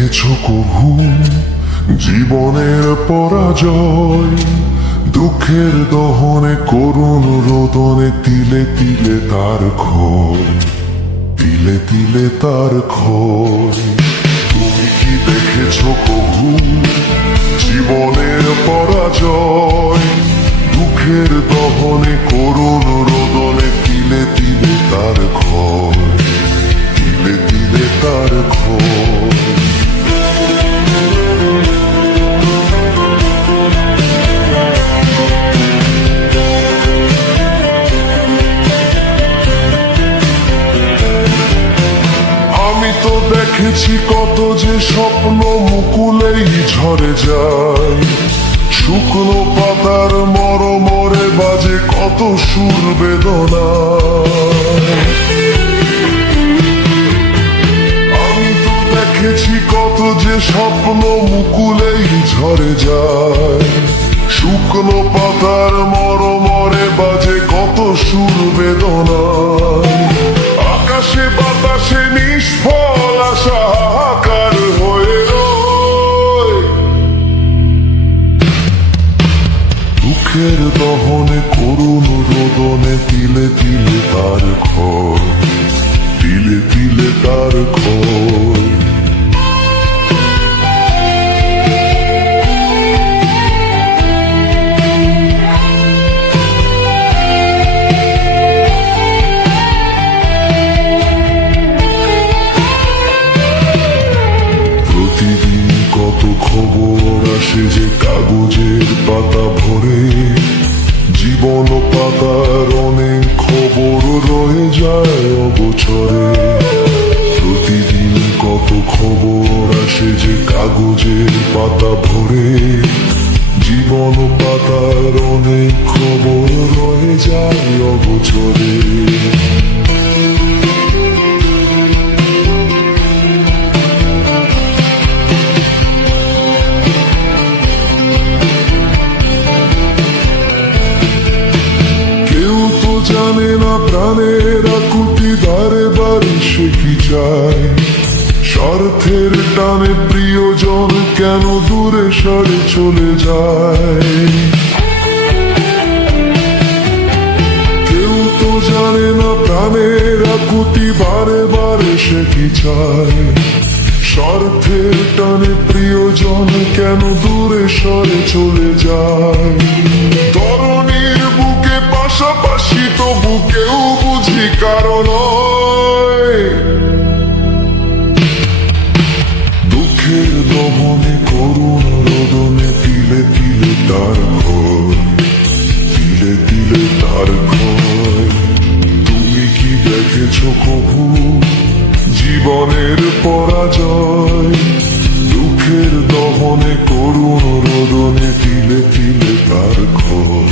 দেখেছো কভু জীবনের পরাজয়? দুঃখের দহনে করুণ রোদনে তিলে তিলে তার ক্ষয়, তিলে তিলে তার ক্ষয়। তুমি কি দেখেছো কভু জীবনের পরাজয়? দুঃখের দহনে করুণ রোদনে তিলে তিলে তার ক্ষয়, তিলে তিলে তার ক্ষয়। আমি তো দেখেছি কত যে স্বপ্ন মুকুলেই ঝরে যায়, শুকনো পাতার মরমরে বাজে কত সুর বেদনা। আমি তো দেখেছি কত যে স্বপ্ন মুকুলেই ঝরে যায়, শুকনো পাতার মরমরে বাজে কত সুর বেদনা। আকাশে বাতাসে নিষ্ফল আশা হাহাকার হয়ে রয়, দুঃখের দহনে করুণ রোদনে তিলে তিলে তার ক্ষয়, তিলে তিলে তার ক্ষয়। প্রতিদিন কত খবর আসে যে কাগজের পাতা ভরে, জীবন পাতার অনেক খবর রয়ে যায় অগোচরে। প্রতিদিন কত খবর আসে যে কাগজের পাতা ভরে, জীবন পাতার অনেক খবর রয়ে যায় অগোচরে। জানে না প্রাণের আকুতি বারে বারে সে কি চায়, স্বার্থের টানে প্রিয়জন কেন দূরে সরে চলে যায়। কেউ তো জানে না প্রাণের আকুতি বারে বারে সে কি চায়, স্বার্থের টানে প্রিয়জন কেন দূরে সরে চলে যায়। ধরণীর বুকে পাশাপাশি তবু কেউ বুঝি কারণ, দুঃখের দহনে করুণ রোদনে তিলে তিলে তার ক্ষয়, তিলে তিলে তার ক্ষয়। তুমি কি দেখেছো কভু জীবনের পরাজয়? দুঃখের দহনে করুণ রোদনে তিলে তিলে তার ক্ষয়।